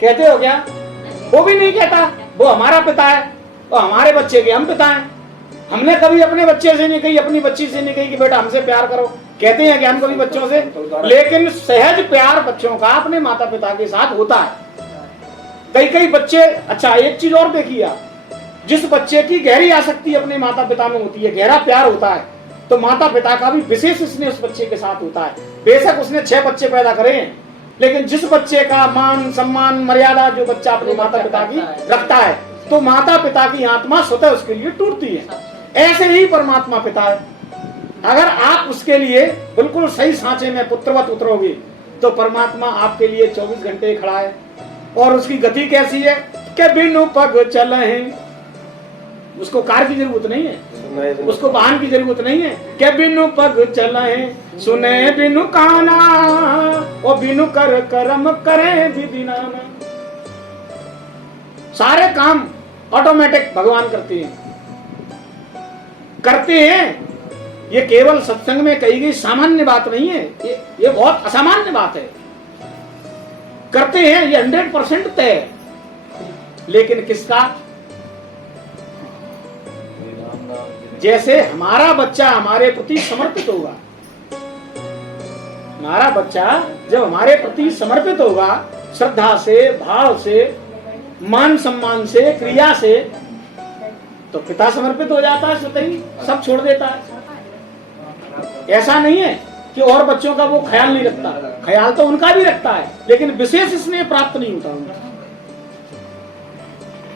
कहते हो क्या? वो भी नहीं कहता, वो हमारा पिता है और हमारे बच्चे के हम पिता हैं। हमने कभी अपने बच्चे से नहीं कही, अपनी बच्ची से नहीं कही कि बेटा हमसे प्यार करो। कहते हैं कि हम कभी बच्चों से, लेकिन सहज प्यार बच्चों का अपने माता पिता के साथ होता है। कई बच्चे, अच्छा एक चीज और देखिए आप, जिस बच्चे की गहरी आसक्ति अपने माता पिता में होती है, गहरा प्यार होता है, तो माता पिता का भी विशेष स्नेह उस बच्चे के साथ होता है। बेशक उसने 6 बच्चे पैदा करे हैं, लेकिन जिस बच्चे का मान सम्मान मर्यादा जो बच्चा अपने माता पिता की रखता है, तो माता पिता की आत्मा स्वतः उसके लिए टूटती है। ऐसे ही परमात्मा पिता है। अगर आप उसके लिए बिल्कुल सही सांचे में पुत्रवत उतरोगे, तो परमात्मा आपके लिए 24 घंटे खड़ा है। और उसकी गति कैसी है कि बिनु पग चले, उसको कार की जरूरत नहीं है, उसको वाहन की जरूरत नहीं है। के बिनु पग चले सुने बिनु काना, और बिनु कर कर्म करे विधिनाना। सारे काम ऑटोमेटिक भगवान करते हैं। ये केवल सत्संग में कही गई सामान्य बात नहीं है, ये बहुत असामान्य बात है। करते हैं, ये 100% तय है। लेकिन किसका? जैसे हमारा बच्चा हमारे प्रति समर्पित होगा, हमारा बच्चा जब हमारे प्रति समर्पित होगा, श्रद्धा से, भाव से, मान सम्मान से, क्रिया से, तो पिता समर्पित हो जाता है, स्वतः ही सब छोड़ देता है। ऐसा नहीं है कि और बच्चों का वो ख्याल नहीं रखता, ख्याल तो उनका भी रखता है, लेकिन विशेष स्नेह प्राप्त नहीं होता उनका,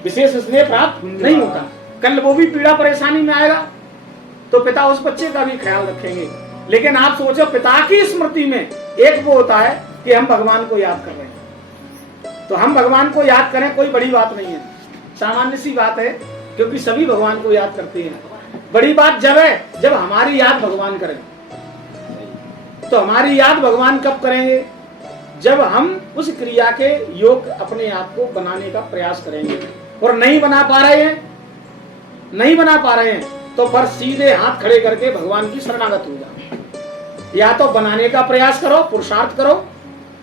विशेष स्नेह प्राप्त नहीं होता। कल वो भी पीड़ा परेशानी में आएगा तो पिता उस बच्चे का भी ख्याल रखेंगे। लेकिन आप सोचो, पिता की स्मृति में एक वो होता है कि हम भगवान को याद कर रहे हैं, तो हम भगवान को याद करें कोई बड़ी बात नहीं है, सामान्य सी बात है, क्योंकि सभी भगवान को याद करते हैं। बड़ी बात जब है जब हमारी याद भगवान करें। तो हमारी याद भगवान कब करेंगे? जब हम उस क्रिया के योग अपने आप को बनाने का प्रयास करेंगे। और नहीं बना पा रहे हैं तो पर सीधे हाथ खड़े करके भगवान की शरणागत हो जाओ। या तो बनाने का प्रयास करो, पुरुषार्थ करो,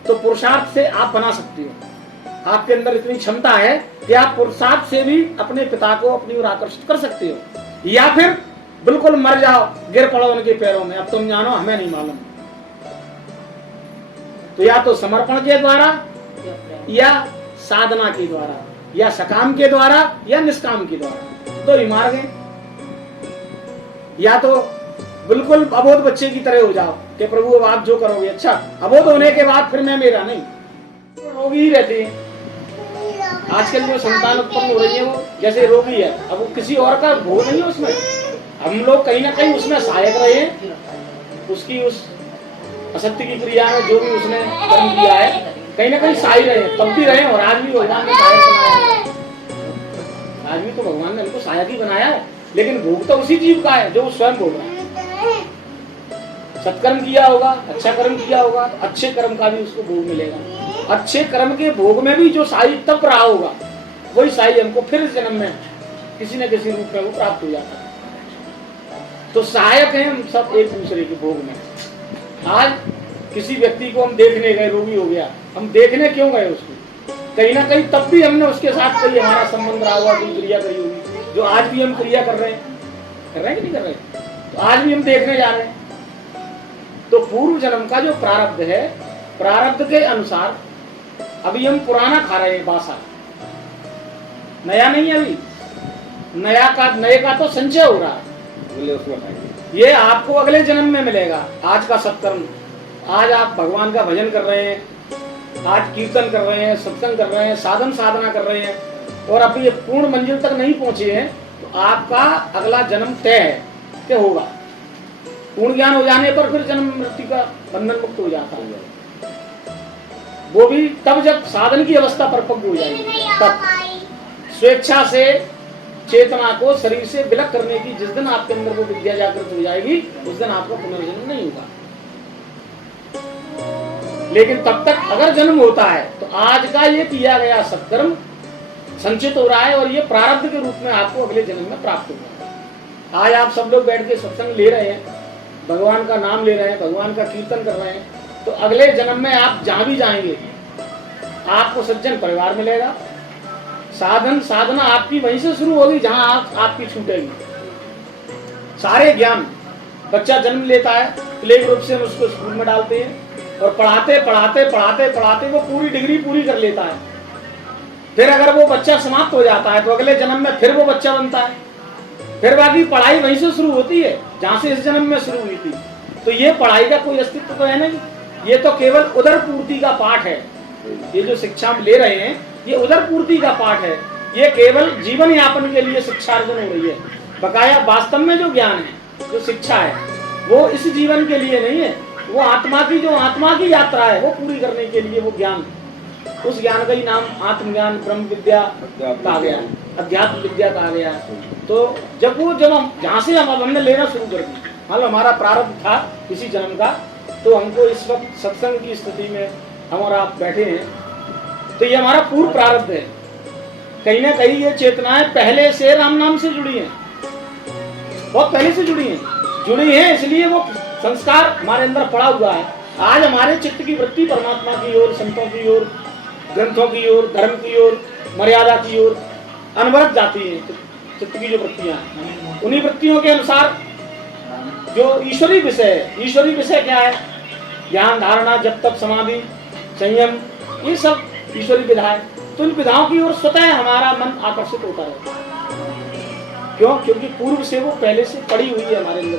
तो पुरुषार्थ से आप बना सकते हो। आपके अंदर इतनी क्षमता है कि आप पुरुषार्थ से भी अपने पिता को अपनी ओर आकर्षित कर सकते हो। या फिर बिल्कुल मर जाओ, गिर पड़ो उनके पैरों में, अब तुम जानो हमें नहीं मालूम। तो या तो समर्पण के द्वारा, या साधना के द्वारा, या सकाम के द्वारा, या निष्काम के द्वारा, तो ही मार्ग है। या तो बिल्कुल अबोध बच्चे की तरह हो जाओ कि प्रभु अब आप जो करोगे। अच्छा, अबोध होने के बाद फिर मैं मेरा नहीं, रोगी ही रहते हैं। आजकल जो संतान उत्पन्न हो रही है वो जैसे रोगी है, अब वो किसी और का भोग नहीं है उसमें। हम लोग कहीं ना कहीं उसमें सहायक रहे हैं, उसकी उस असत्य की क्रिया में जो भी उसने कर्म किया है, कहीं ना कहीं सहाय रहे हैं, तब भी रहे। और आज भी भगवान ने सहायक बनाया है, आज भी तो भगवान ने उनको सहायक ही बनाया है। लेकिन भोग तो उसी जीव का है जो स्वयं भोग रहा है। सत्कर्म किया होगा, अच्छा कर्म किया होगा, तो अच्छे कर्म का भी उसको भोग मिलेगा। अच्छे कर्म के भोग में भी जो साई तप रहा होगा, वही साई हमको फिर इस जन्म में किसी न किसी रूप में वो प्राप्त हो जाता है। तो सहायक हैं हम सब एक दूसरे के भोग में। आज किसी व्यक्ति को हम देखने गए, रोगी हो गया, हम देखने क्यों गए उसको? कहीं ना कहीं तब भी हमने उसके साथ कोई हमारा संबंध रहा हुआ, कोई क्रिया करी होगी, जो आज भी हम क्रिया कर रहे हैं कि नहीं कर रहे? तो आज भी हम देखने जा रहे हैं। तो पूर्व जन्म का जो प्रारब्ध है, प्रारब्ध के अनुसार अभी हम पुराना खा रहे हैं, बासा, नया नहीं है। अभी नए का तो संचय हो रहा है, ये आपको अगले जन्म में मिलेगा। आज का सत्कर्म, आज आप भगवान का भजन कर रहे हैं, आज कीर्तन कर रहे हैं, सत्संग कर रहे हैं, साधन साधना कर रहे हैं, और अभी ये पूर्ण मंजिल तक नहीं पहुंचे हैं, तो आपका अगला जन्म तय है कि होगा। पूर्ण ज्ञान हो जाने पर फिर जन्म मृत्यु का बंधन मुक्त हो जाता है। वो भी तब जब साधन की अवस्था परिपक्व हो जाएगी, तब स्वेच्छा से चेतना को शरीर से विलग करने की जिस दिन आपके अंदर वो विद्या जागृत हो जाएगी, उस दिन आपका पुनर्जन्म नहीं होगा। लेकिन तब तक अगर जन्म होता है तो आज का ये किया गया सत्कर्म संचित हो रहा है, और ये प्रारब्ध के रूप में आपको अगले जन्म में प्राप्त होगा। आज आप सब लोग बैठ के सत्संग ले रहे हैं, भगवान का नाम ले रहे हैं, भगवान का कीर्तन कर रहे हैं, तो अगले जन्म में आप जहां भी जाएंगे आपको सज्जन परिवार मिलेगा। साधन साधना आपकी वहीं से शुरू होगी जहां आपकी छूटेगी। सारे ज्ञान, बच्चा जन्म लेता है, प्ले ग्रुप से हम उसको स्कूल में डालते हैं और पढ़ाते पढ़ाते पढ़ाते पढ़ाते वो पूरी डिग्री पूरी कर लेता है। फिर अगर वो बच्चा समाप्त हो जाता है तो अगले जन्म में फिर वो बच्चा बनता है। फिर बाकी पढ़ाई वहीं से शुरू होती है जहां से इस जन्म में शुरू हुई थी। तो ये पढ़ाई का कोई अस्तित्व तो है नहीं, ये तो केवल उदर पूर्ति का पाठ है। ये जो शिक्षा हम ले रहे हैं ये उदर पूर्ति का पाठ है, ये केवल जीवन यापन के लिए शिक्षा अर्जन हो रही है। बकाया वास्तव में जो ज्ञान है, जो शिक्षा है, वो इस जीवन के लिए नहीं है, वो आत्मा की यात्रा है, वो पूरी करने के लिए वो ज्ञान, उस ज्ञान का ही नाम आत्मज्ञान, ब्रह्म विद्या कहा गया, अध्यात्म विद्या कहा गया। तो जब हम जहाँ से हमने लेना शुरू कर दी, मान लो हमारा प्रारब्ध था किसी जन्म का, तो हमको इस वक्त सत्संग की स्थिति में हम और आप बैठे हैं, तो ये हमारा पूर्व प्रारब्ध है। कहीं ना कहीं ये चेतनाएं पहले से राम नाम से जुड़ी हैं, बहुत पहले से जुड़ी हैं, इसलिए वो संस्कार हमारे अंदर पड़ा हुआ है। आज हमारे चित्त की वृत्ति परमात्मा की ओर, संतों की ओर, ग्रंथों की ओर, धर्म की ओर, मर्यादा की ओर अनवरत जाती है। चित्त की जो वृत्तियां हैं, उन्हीं वृत्तियों के अनुसार जो ईश्वरीय विषय है, ईश्वरीय विषय क्या है? ज्ञान, धारणा, जप, तप, समाधि, संयम, ये सब ईश्वरीय विधा है। तो इन विधाओं की ओर स्वतः हमारा मन आकर्षित होता है। क्यों? क्योंकि पूर्व से वो पहले से पड़ी हुई है हमारे अंदर।